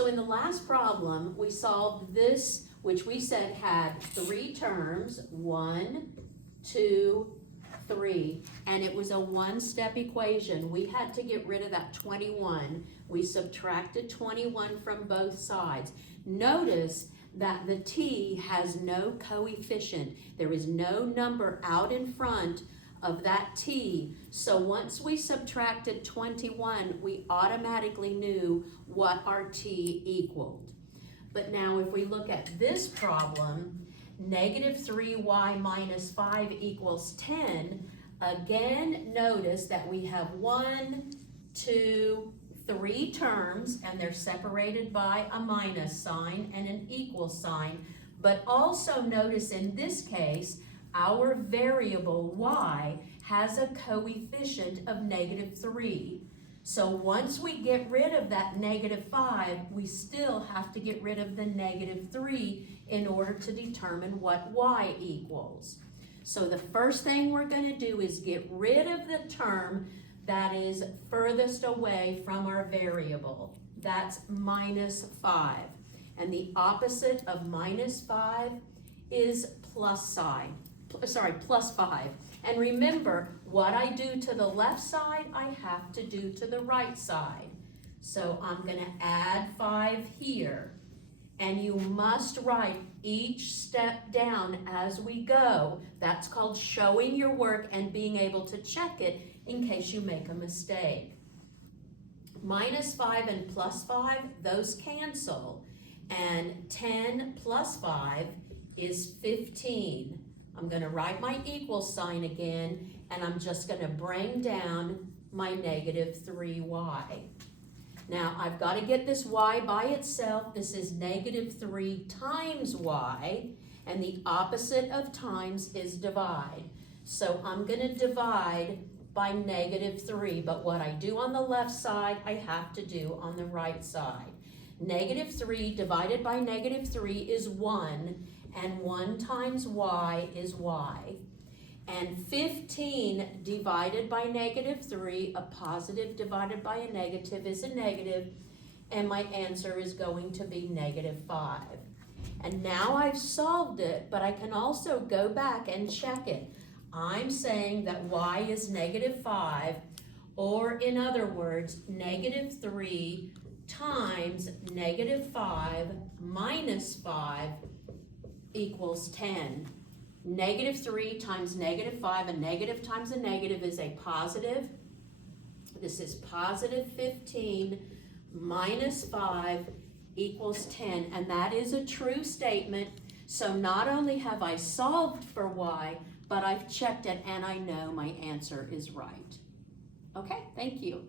So in the last problem, we solved this, which we said had 3 terms, 1, 2, 3, and it was a one-step equation. We had to get rid of that 21. We subtracted 21 from both sides. Notice that the t has no coefficient. There is no number out in front of that t. So once we subtracted 21, we automatically knew what our t equaled. But now if we look at this problem, negative 3y minus 5 equals 10, again notice that we have 1, 2, 3 terms, and they're separated by a minus sign and an equal sign. But also notice in this case, our variable y has a coefficient of negative 3. So once we get rid of that negative 5, we still have to get rid of the negative 3 in order to determine what y equals. So the first thing we're going to do is get rid of the term that is furthest away from our variable. That's minus 5. And the opposite of minus 5 is plus 5. And remember, what I do to the left side, I have to do to the right side. So I'm going to add 5 here. And you must write each step down as we go. That's called showing your work and being able to check it in case you make a mistake. Minus 5 and plus 5, those cancel. And 10 plus 5 is 15. I'm going to write my equal sign again, and I'm just going to bring down my negative 3y. Now, I've got to get this y by itself. This is negative 3 times y, and the opposite of times is divide. So I'm going to divide by negative 3, but what I do on the left side, I have to do on the right side. Negative 3 divided by negative 3 is 1, and 1 times y is y. And 15 divided by negative 3, a positive divided by a negative is a negative, and my answer is going to be negative 5. And now I've solved it, but I can also go back and check it. I'm saying that y is negative 5, or in other words, negative 3 times negative 5 minus 5 equals 10. Negative 3 times negative 5, a negative times a negative is a positive. This is positive 15 minus 5 equals 10, and that is a true statement. So not only have I solved for y, but I've checked it and I know my answer is right. Okay, thank you.